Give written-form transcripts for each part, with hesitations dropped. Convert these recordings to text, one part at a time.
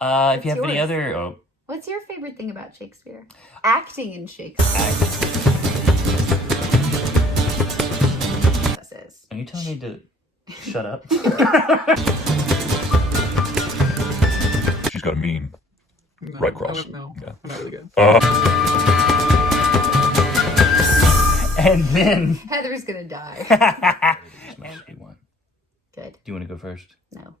If you have any other... Oh. What's your favorite thing about Shakespeare? Acting in Shakespeare. Are you telling me to shut up? She's got a mean right cross. No, Yeah. not really good. And then... Heather's gonna die. Good. Do you want to go first? No.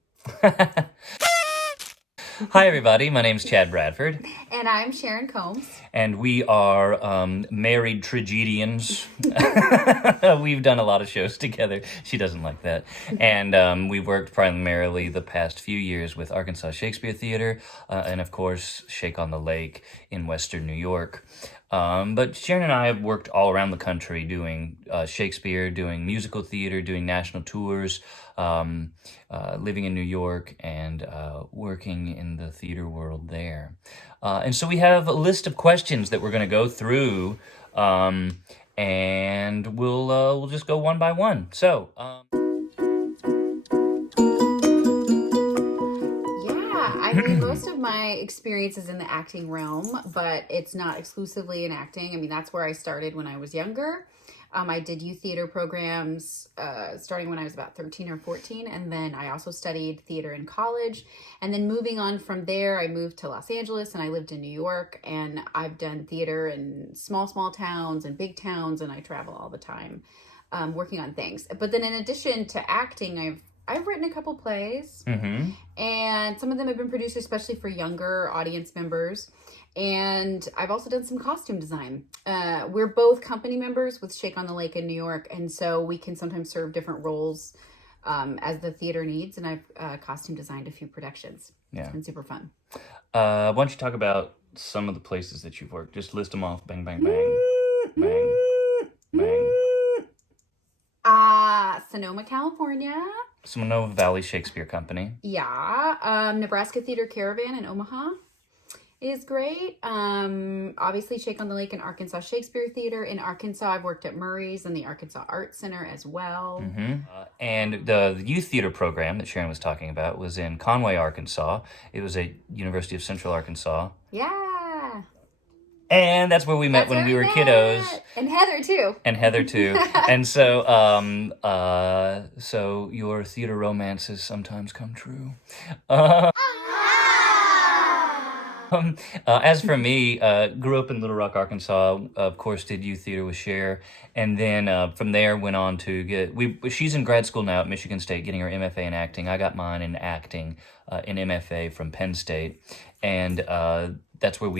Hi, everybody. My name's Chad Bradford. And I'm Sharon Combs. And we are married tragedians. We've done a lot of shows together. She doesn't like that. And we've worked primarily the past few years with Arkansas Shakespeare Theater and, of course, Shake on the Lake in Western New York. But Sharon and I have worked all around the country doing Shakespeare, doing musical theater, doing national tours, living in New York and working in the theater world there. And so we have a list of questions that we're going to go through, and we'll just go one by one. So, I mean, most of my experience is in the acting realm, but it's not exclusively in acting. I mean, that's where I started when I was younger. I did youth theater programs starting when I was about 13 or 14, and then I also studied theater in college. And then moving on from there, I moved to Los Angeles, and I lived in New York, and I've done theater in small towns and big towns, and I travel all the time working on things. But then in addition to acting, I've written a couple plays, and some of them have been produced especially for younger audience members. And I've also done some costume design. We're both company members with Shake on the Lake in New York, and so we can sometimes serve different roles as the theater needs, and I've costume designed a few productions. Yeah. It's been super fun. Why don't you talk about some of the places that you've worked? Just list them off. Bang, bang, bang. Bang, bang. Sonoma, California. Sonoma Valley Shakespeare Company. Yeah. Nebraska Theater Caravan in Omaha is great. Obviously Shake on the Lake and Arkansas Shakespeare Theater. In Arkansas, I've worked at Murray's and the Arkansas Art Center as well. And the youth theater program that Sharon was talking about was in Conway, Arkansas. It was at University of Central Arkansas. Yeah. And that's where we met when we were kiddos. And Heather too. And so, so your theater romances sometimes come true. As for me, grew up in Little Rock, Arkansas. Of course, did youth theater with Cher, and then from there went on to get. She's in grad school now at Michigan State, getting her MFA in acting. I got mine in acting, in MFA from Penn State, and that's where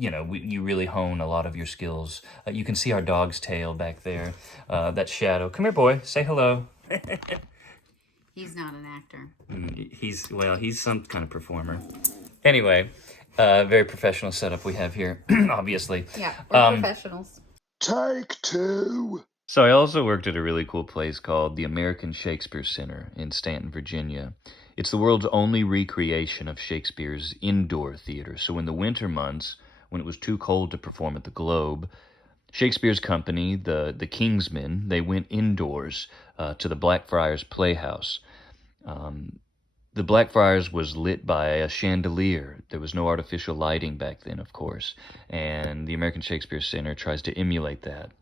you really hone a lot of your skills. You can see our dog's tail back there. That Shadow. Come here, boy. Say hello. He's not an actor. He's some kind of performer. Anyway, very professional setup we have here, obviously. Yeah, we're professionals. Take two. So I also worked at a really cool place called the American Shakespeare Center in Stanton, Virginia. It's the world's only recreation of Shakespeare's indoor theater. So in the winter months, when it was too cold to perform at the Globe, Shakespeare's company, the Kingsmen, they went indoors to the Blackfriars Playhouse. The Blackfriars was lit by a chandelier. There was no artificial lighting back then, of course, and the American Shakespeare Center tries to emulate that.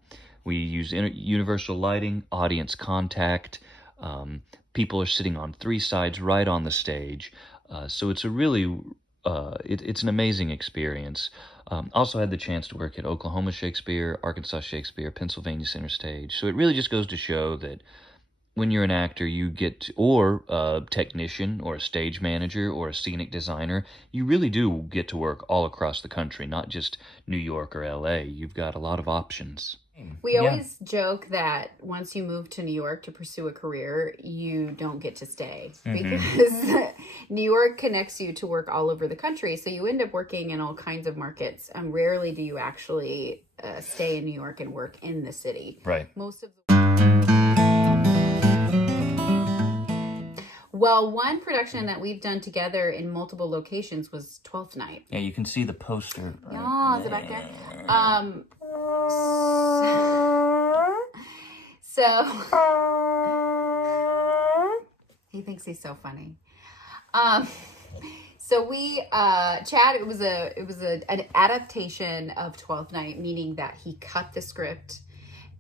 We use universal lighting, audience contact. People are sitting on three sides right on the stage, so it's a really it's an amazing experience. Also had the chance to work at Oklahoma Shakespeare, Arkansas Shakespeare, Pennsylvania Center Stage. So it really just goes to show that when you're an actor, or a technician, or a stage manager, or a scenic designer, you really do get to work all across the country, not just New York or LA. You've got a lot of options. We always joke that once you move to New York to pursue a career, you don't get to stay because New York connects you to work all over the country. So you end up working in all kinds of markets. Rarely do you actually stay in New York and work in the city. Right. Most of the Well, one production that we've done together in multiple locations was Twelfth Night. Yeah, you can see the poster. Right? Yeah, is it back there? So he thinks he's so funny. So we, Chad, it was an adaptation of Twelfth Night, meaning that he cut the script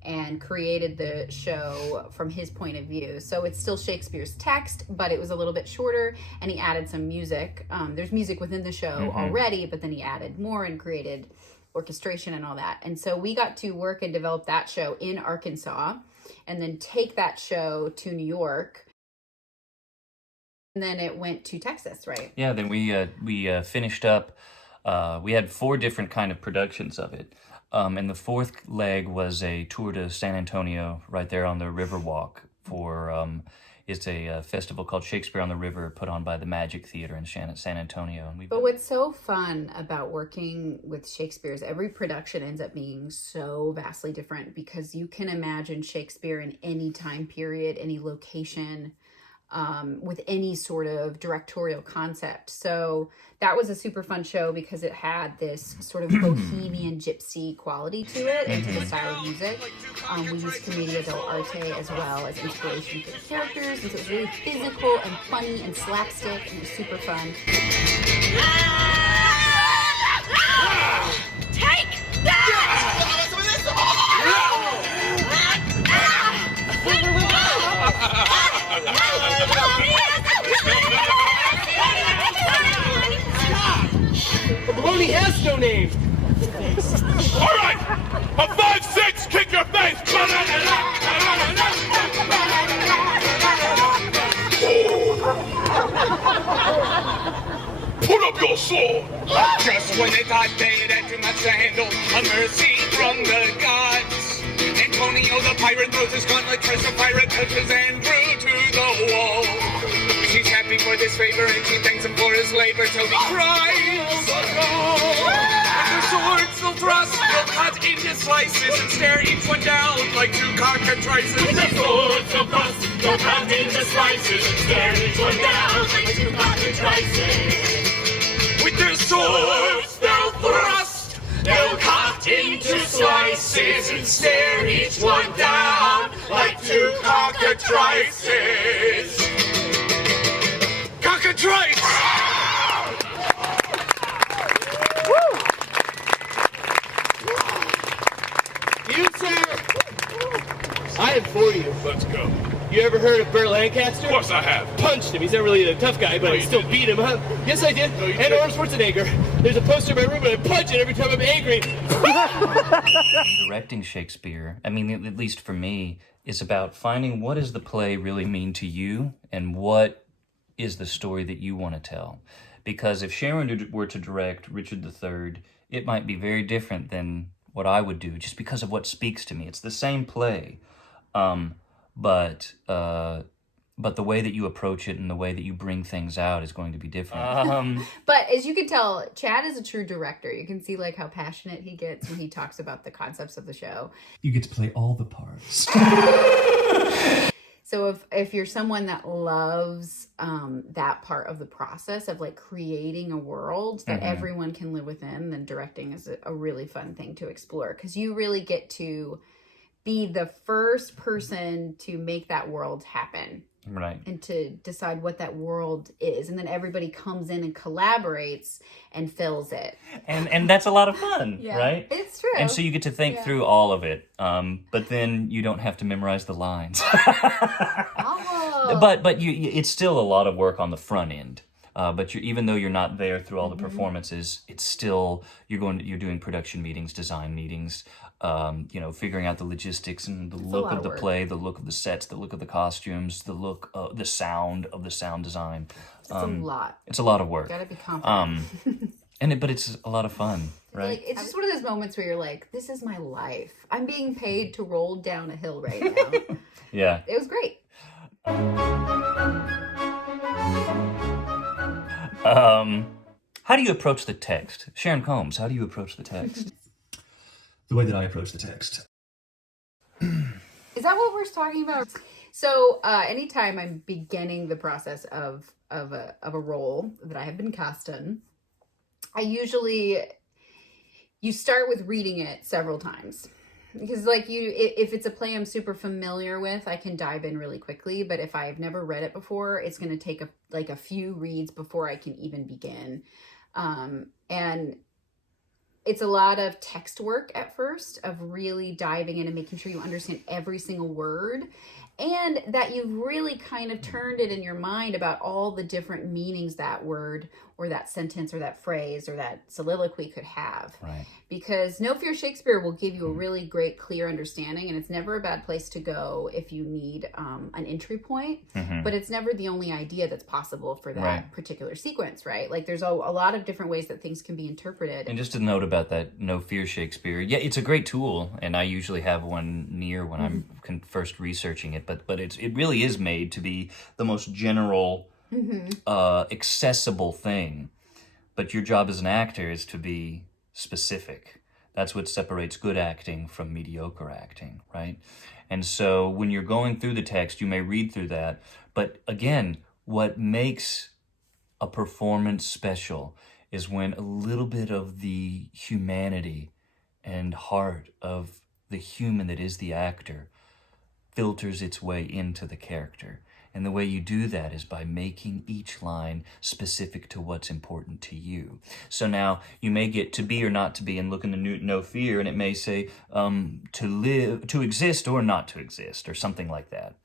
and created the show from his point of view. So it's still Shakespeare's text, but it was a little bit shorter, and he added some music. There's music within the show already, but then he added more and created orchestration and all that. And so we got to work and develop that show in Arkansas, and then take that show to New York. And then it went to Texas, right? Yeah, then we finished up. We had 4 different kind of productions of it. And the 4th leg was a tour to San Antonio, right there on the Riverwalk. It's a festival called Shakespeare on the River, put on by the Magic Theater in San Antonio. And but what's so fun about working with Shakespeare is every production ends up being so vastly different, because you can imagine Shakespeare in any time period, any location, with any sort of directorial concept. So that was a super fun show because it had this sort of bohemian gypsy quality to it and to the style of music. We used Commedia dell'arte as well as inspiration for the characters, and so it was really physical and funny and slapstick, and it was super fun. Take that! Baloney has no name. All right, a 5-6, kick your face. Put up your sword. Just when they thought they had had too much to handle, a mercy from the gods. Antonio the pirate throws his gauntlet, tries to pirate touches Andrew to the wall. She's happy for this favor and she thanks him for his labor till he cries no. With their swords they'll thrust, they'll cut into slices and stare each one down like 2 cockatrices. With their swords they'll thrust, they'll cut into slices and stare each one down like 2 cockatrices. With their swords they'll thrust, they'll cut into slices and stare each one down like 2 cockatrices. Cockatrice! You, sir, I have for you. Let's go. You ever heard of Burt Lancaster? Of course I have. Punched him. He's not really a tough guy, but No, I you still didn't. beat him, huh? Yes, I did. No, you And didn't. Arnold Schwarzenegger. There's a poster in my room, and I punch it every time I'm angry. Directing Shakespeare, I mean, at least for me, is about finding what does the play really mean to you and what is the story that you want to tell. Because if Sharon were to direct Richard III, it might be very different than what I would do, just because of what speaks to me. It's the same play, but the way that you approach it and the way that you bring things out is going to be different. But as you can tell, Chad is a true director. You can see like how passionate he gets when he talks about the concepts of the show. You get to play all the parts. So if you're someone that loves that part of the process of like creating a world that everyone can live within, then directing is a really fun thing to explore, because you really get to be the first person to make that world happen. Right. And to decide what that world is. And then everybody comes in and collaborates and fills it. And that's a lot of fun, Yeah, right? it's true. And so you get to think through all of it, but then you don't have to memorize the lines. Oh. But it's still a lot of work on the front end. But even though you're not there through all the performances, it's still you're doing production meetings, design meetings, figuring out the logistics and the look of the play, the look of the sets, the look of the costumes, the look, the sound of the sound design. It's a lot. It's a lot of work. You gotta be confident. But it's a lot of fun, right? Like, it's just one of those moments where you're like, this is my life. I'm being paid to roll down a hill right now. Yeah. It was great. How do you approach the text? Sharon Combs, how do you approach the text? The way that I approach the text. Is that what we're talking about? So anytime I'm beginning the process of a role that I have been cast in, you start with reading it several times. because like if it's a play I'm super familiar with, I can dive in really quickly. But if I've never read it before, it's going to take a few reads before I can even begin. And it's a lot of text work at first, of really diving in and making sure you understand every single word, and that you've really kind of turned it in your mind about all the different meanings that word or that sentence or that phrase or that soliloquy could have. Right. Because No Fear Shakespeare will give you a really great, clear understanding, and it's never a bad place to go if you need an entry point, but it's never the only idea that's possible for that particular sequence, right? Like there's a lot of different ways that things can be interpreted. And just a note about that No Fear Shakespeare. Yeah, it's a great tool, and I usually have one near when I'm first researching it, but it really is made to be the most general, accessible thing. But your job as an actor is to be specific. That's what separates good acting from mediocre acting, right? And so when you're going through the text, you may read through that. But again, what makes a performance special is when a little bit of the humanity and heart of the human that is the actor filters its way into the character. And the way you do that is by making each line specific to what's important to you. So now you may get to be or not to be and look in the No Fear, and it may say to live, to exist or not to exist, or something like that.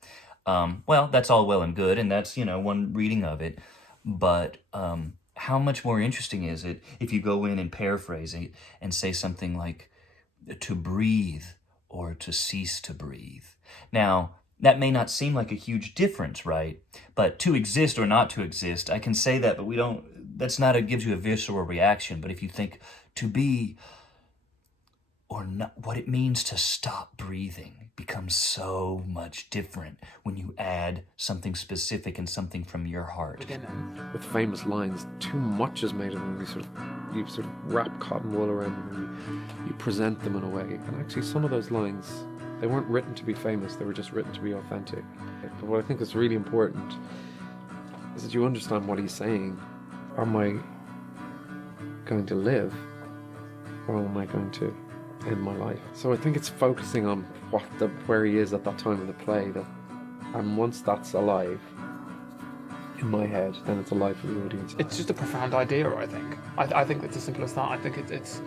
Well, that's all well and good, and that's, one reading of it. But how much more interesting is it if you go in and paraphrase it and say something like to breathe or to cease to breathe? Now, that may not seem like a huge difference, right? But to exist or not to exist, I can say that, but that's not, it gives you a visceral reaction. But if you think to be or not, what it means to stop breathing becomes so much different when you add something specific and something from your heart. With famous lines, too much is made of them. You sort of wrap cotton wool around them and you present them in a way. And actually some of those lines, they weren't written to be famous, they were just written to be authentic. But what I think is really important is that you understand what he's saying. Am I going to live, or am I going to end my life? So I think it's focusing on where he is at that time of the play, and once that's alive in my head, then it's alive for the audience. It's just a profound idea, I think. I think it's as simple as that. I think it's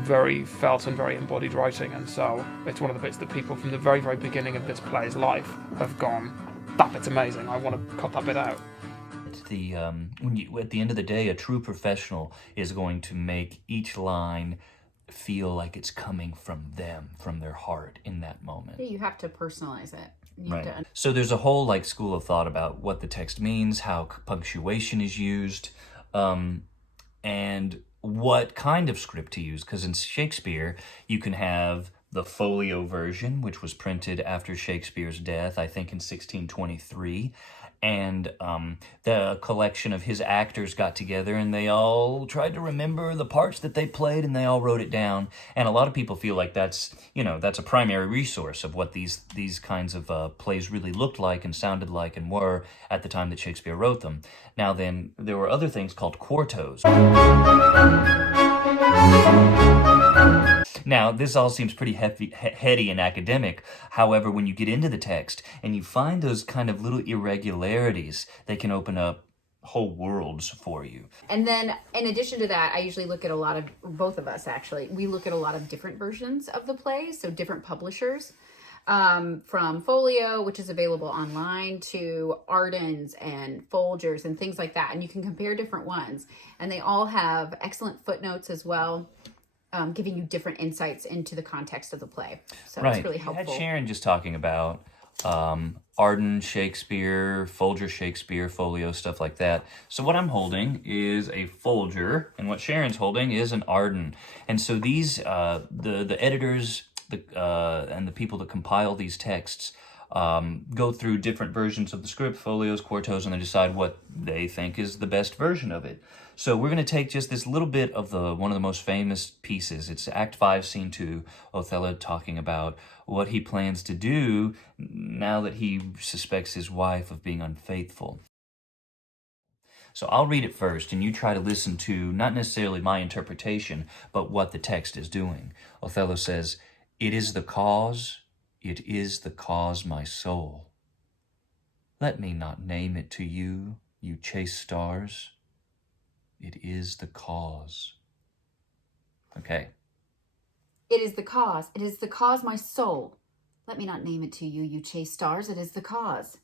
very felt and very embodied writing, and so it's one of the bits that people from the very, very beginning of this play's life have gone, that bit's amazing, I want to cut that bit out. It's at the end of the day, a true professional is going to make each line feel like it's coming from them, from their heart in that moment. You have to personalize it. Right. So there's a whole school of thought about what the text means, how punctuation is used, and what kind of script to use. Because in Shakespeare, you can have the folio version, which was printed after Shakespeare's death, I think in 1623. And the collection of his actors got together and they all tried to remember the parts that they played and they all wrote it down. And a lot of people feel like that's a primary resource of what these kinds of plays really looked like and sounded like and were at the time that Shakespeare wrote them. Now then, there were other things called quartos. Now, this all seems pretty heady and academic. However, when you get into the text and you find those kind of little irregularities, they can open up whole worlds for you. And then, in addition to that, I usually look at both of us actually, we look at a lot of different versions of the play, so different publishers. From Folio, which is available online, to Arden's and Folger's and things like that. And you can compare different ones. And they all have excellent footnotes as well, giving you different insights into the context of the play. So it's really helpful. You had Sharon just talking about Arden Shakespeare, Folger Shakespeare, Folio, stuff like that. So what I'm holding is a Folger, and what Sharon's holding is an Arden. And so these, the editors and the people that compile these texts go through different versions of the script, folios, quartos, and they decide what they think is the best version of it. So we're going to take just this little bit of one of the most famous pieces. It's Act 5, Scene 2, Othello talking about what he plans to do now that he suspects his wife of being unfaithful. So I'll read it first, and you try to listen to not necessarily my interpretation, but what the text is doing. Othello says, It is the cause, my soul. Let me not name it to you, you chaste stars. It is the cause. Okay. It is the cause, my soul. Let me not name it to you, you chaste stars. It is the cause.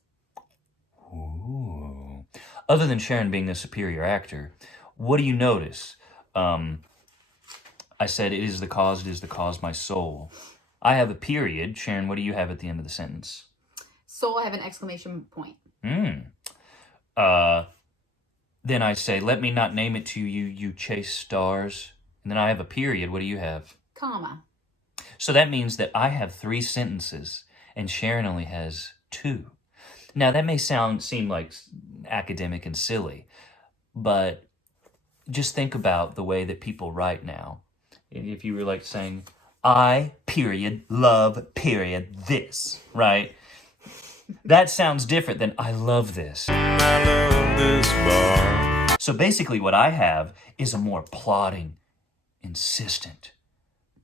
Ooh. Other than Sharon being the superior actor, what do you notice? I said, it is the cause, my soul. I have a period. Sharon, what do you have at the end of the sentence? Soul, I have an exclamation point. Then I say, let me not name it to you, you chaste stars. And then I have a period. What do you have? Comma. So that means that I have 3 sentences and Sharon only has 2. Now that may seem like academic and silly, but just think about the way that people write now. If you were like saying, I, period, love, period, this, right? That sounds different than I love this. I love this bar. So basically what I have is a more plodding, insistent,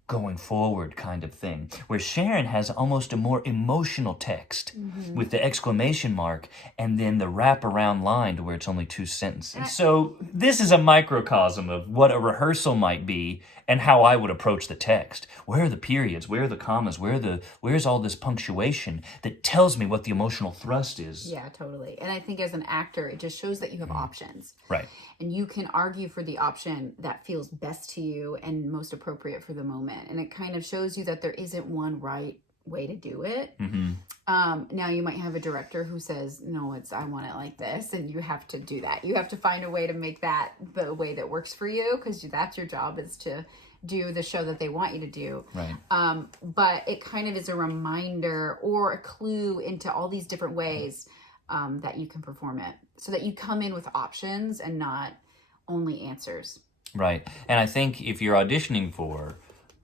going forward kind of thing, where Sharon has almost a more emotional text with the exclamation mark and then the wraparound line to where it's only 2 sentences. So this is a microcosm of what a rehearsal might be and how I would approach the text. Where are the periods? Where are the commas? Where's all this punctuation that tells me what the emotional thrust is? Yeah, totally. And I think as an actor, it just shows that you have options. Right. And you can argue for the option that feels best to you and most appropriate for the moment. And it kind of shows you that there isn't one right way to do it. Now you might have a director who says, no, I want it like this. And you have to do that. You have to find a way to make that the way that works for you, because that's your job, is to do the show that they want you to do. Right. But it kind of is a reminder or a clue into all these different ways that you can perform it, so that you come in with options and not only answers. Right. And I think if you're auditioning for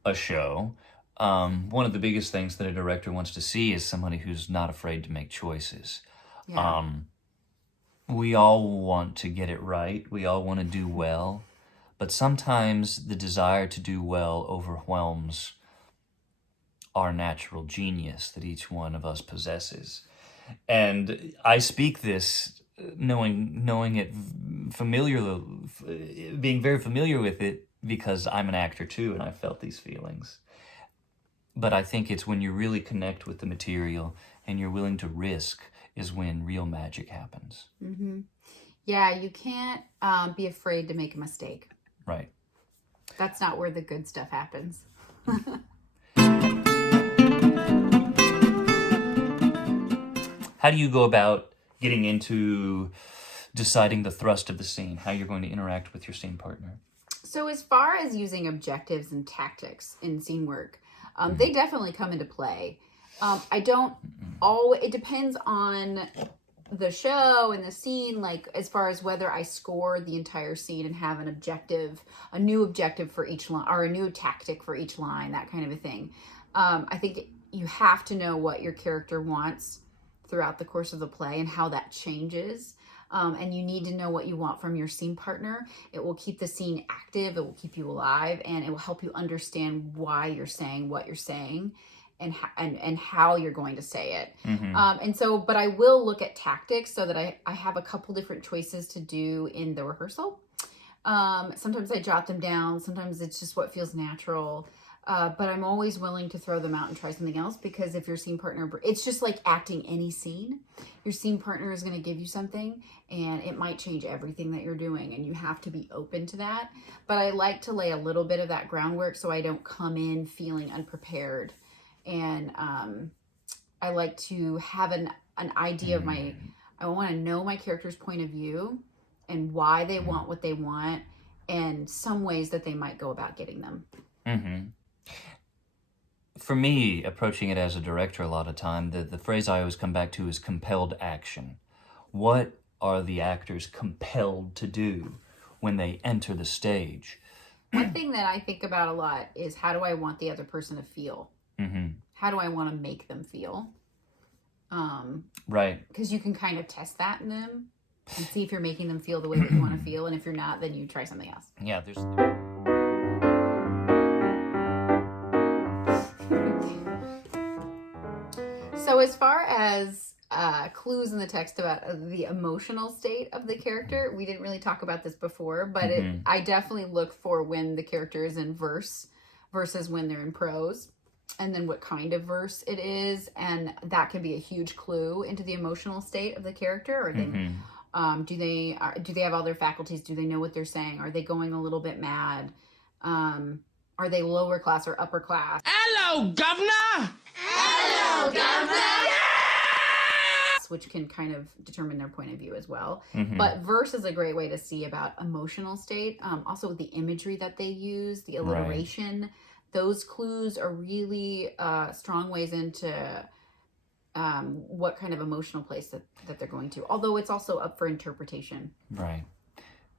a show, one of the biggest things that a director wants to see is somebody who's not afraid to make choices. Yeah. We all want to get it right. We all want to do well. But sometimes the desire to do well overwhelms our natural genius that each one of us possesses. And I speak this knowing it being very familiar with it, because I'm an actor too, and I felt these feelings. But I think it's when you really connect with the material and you're willing to risk is when real magic happens. Yeah, you can't be afraid to make a mistake. Right. That's not where the good stuff happens. How do you go about getting into deciding the thrust of the scene, how you're going to interact with your scene partner? So as far as using objectives and tactics in scene work, they definitely come into play. It depends on the show and the scene, like as far as whether I score the entire scene and have a new objective for each line, or a new tactic for each line, that kind of a thing. I think you have to know what your character wants throughout the course of the play and how that changes. And you need to know what you want from your scene partner. It will keep the scene active, it will keep you alive, and it will help you understand why you're saying what you're saying and how you're going to say it. But I will look at tactics so that I have a couple different choices to do in the rehearsal. Sometimes I jot them down, sometimes it's just what feels natural. But I'm always willing to throw them out and try something else, because if your scene partner, it's just like acting any scene. Your scene partner is going to give you something and it might change everything that you're doing, and you have to be open to that. But I like to lay a little bit of that groundwork so I don't come in feeling unprepared. And I like to have an idea of I want to know my character's point of view and why they want what they want, and some ways that they might go about getting them. For me, approaching it as a director a lot of time, the phrase I always come back to is compelled action. What are the actors compelled to do when they enter the stage? One thing that I think about a lot is, how do I want the other person to feel? How do I want to make them feel? Right. Because you can kind of test that in them and see if you're making them feel the way that you want to feel. And if you're not, then you try something else. Yeah, there's... So as far as clues in the text about the emotional state of the character, we didn't really talk about this before, but I definitely look for when the character is in verse versus when they're in prose, and then what kind of verse it is, and that can be a huge clue into the emotional state of the character. Or they, do they have all their faculties? Do they know what they're saying? Are they going a little bit mad? Are they lower class or upper class? Hello, governor! Hello, governor! Which can kind of determine their point of view as well. But verse is a great way to see about emotional state. Also the imagery that they use, the alliteration, those clues are really strong ways into what kind of emotional place that they're going to. Although it's also up for interpretation. Right.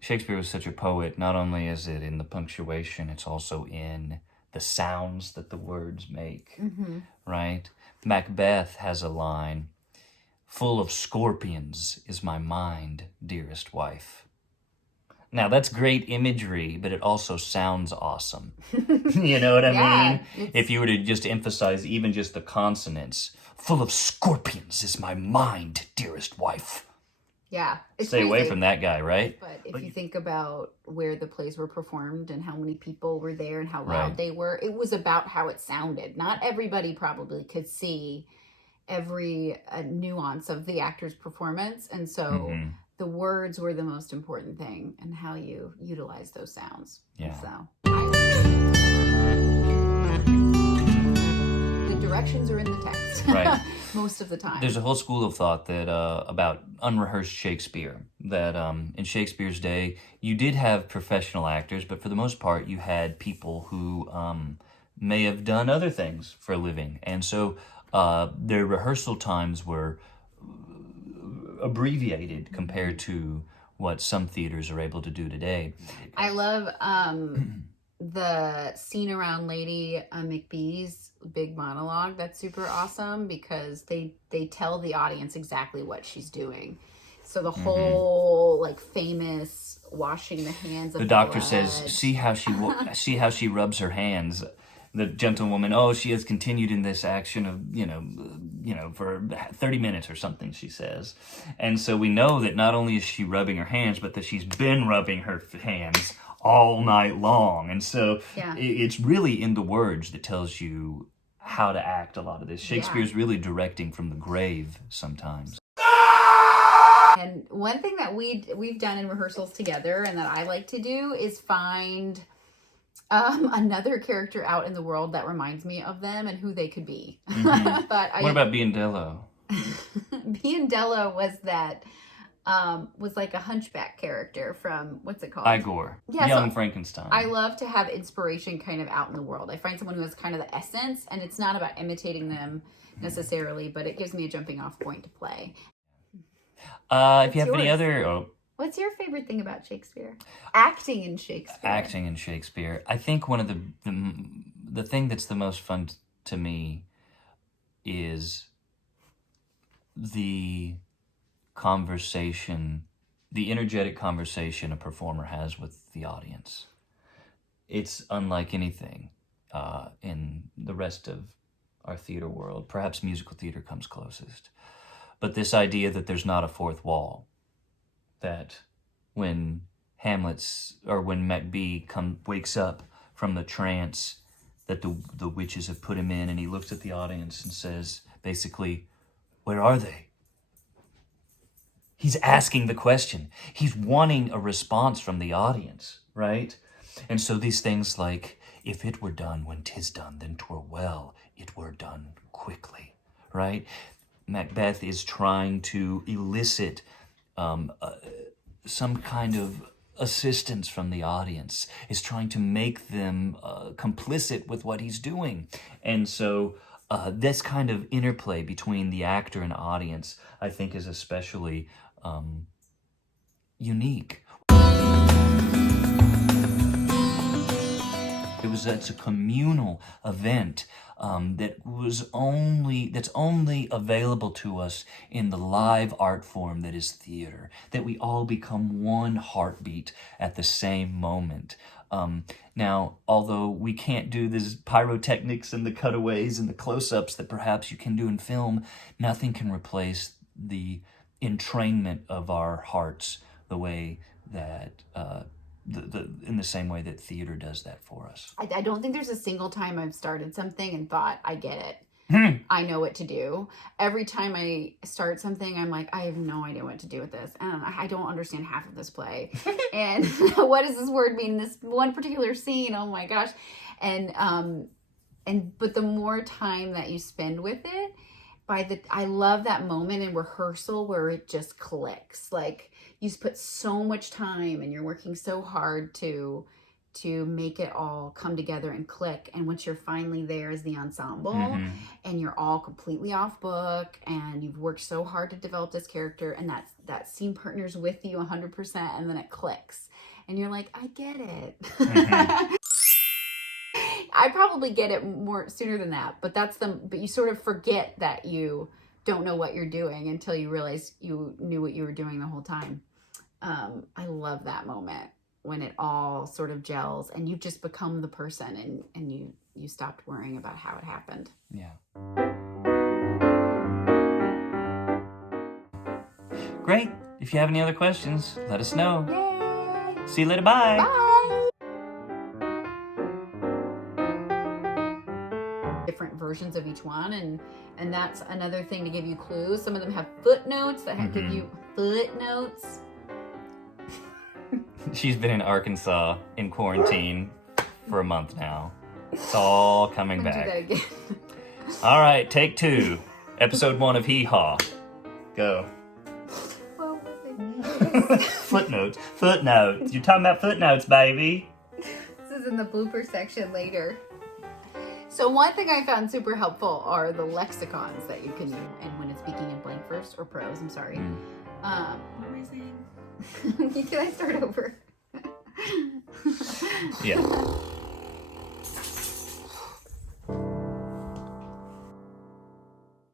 Shakespeare was such a poet. Not only is it in the punctuation, it's also in the sounds that the words make, right? Macbeth has a line, "Full of scorpions is my mind, dearest wife." Now, that's great imagery, but it also sounds awesome. You know what I mean? If you were to just emphasize even just the consonants, "Full of scorpions is my mind, dearest wife." Yeah. Stay away from that guy, right? But if you think about where the plays were performed and how many people were there and how loud they were, it was about how it sounded. Not everybody probably could see every nuance of the actor's performance. And so the words were the most important thing and how you utilize those sounds. Yeah. So the directions are in the text. Right. Most of the time. There's a whole school of thought that about unrehearsed Shakespeare, that in Shakespeare's day, you did have professional actors, but for the most part, you had people who may have done other things for a living. And so their rehearsal times were abbreviated compared to what some theaters are able to do today. I love the scene around Lady Macbeth's big monologue. That's super awesome because they tell the audience exactly what she's doing. So the whole like famous washing the hands of the doctor blood. says, see how she rubs her hands. The gentlewoman, oh, she has continued in this action of, for 30 minutes or something, she says. And so we know that not only is she rubbing her hands, but that she's been rubbing her hands all night long. And so it's really in the words that tells you how to act a lot of this. Shakespeare's really directing from the grave sometimes. And one thing that we've done in rehearsals together and that I like to do is find another character out in the world that reminds me of them and who they could be. But what about Biondello? Biondello was like a hunchback character from, what's it called? Igor. Yeah, Young Frankenstein. I love to have inspiration kind of out in the world. I find someone who has kind of the essence, and it's not about imitating them necessarily, but it gives me a jumping off point to play. If you have any other... What's your favorite thing about Shakespeare? Acting in Shakespeare. Acting in Shakespeare. I think one of the thing that's the most fun to me is the conversation, the energetic conversation a performer has with the audience. It's unlike anything in the rest of our theater world. Perhaps musical theater comes closest. But this idea that there's not a fourth wall, that when when Macbeth wakes up from the trance that the witches have put him in, and he looks at the audience and says, basically, where are they? He's asking the question. He's wanting a response from the audience, right? And so these things like, if it were done when 'tis done, then 'twere well, it were done quickly, right? Macbeth is trying to elicit some kind of assistance from the audience, is trying to make them complicit with what he's doing. And so this kind of interplay between the actor and audience, I think, is especially unique. It's a communal event that's only available to us in the live art form that is theater, that we all become one heartbeat at the same moment. Now, although we can't do these pyrotechnics and the cutaways and the close-ups that perhaps you can do in film, nothing can replace the entrainment of our hearts the way that in the same way that theater does that for us. I don't think there's a single time I've started something and thought, I get it. I know what to do. Every time I start something, I'm like, I have no idea what to do with this. And I don't understand half of this play. And what does this word mean? This one particular scene, oh my gosh. But the more time that you spend with it, I love that moment in rehearsal where it just clicks. Like you put so much time and you're working so hard to make it all come together and click. And once you're finally there as the ensemble and you're all completely off book and you've worked so hard to develop this character and that scene partners with you 100% and then it clicks and you're like, I get it. I probably get it more sooner than that, but but you sort of forget that you don't know what you're doing until you realize you knew what you were doing the whole time. I love that moment when it all sort of gels and you just become the person and you stopped worrying about how it happened. Yeah. Great. If you have any other questions, let us know. Yay! See you later. Bye. Bye. Different versions of each one, and that's another thing to give you clues. Some of them have footnotes that give you footnotes. She's been in Arkansas in quarantine for a month now. It's all coming back. Do that again. All right, take 2. Episode 1 of Hee Haw. Go. What was it? Footnotes. Footnotes. You're talking about footnotes, baby. This is in the blooper section later. So one thing I found super helpful are the lexicons that you can use, and when it's speaking in blank verse or prose, I'm sorry. What am I saying? Can I start over? Yeah.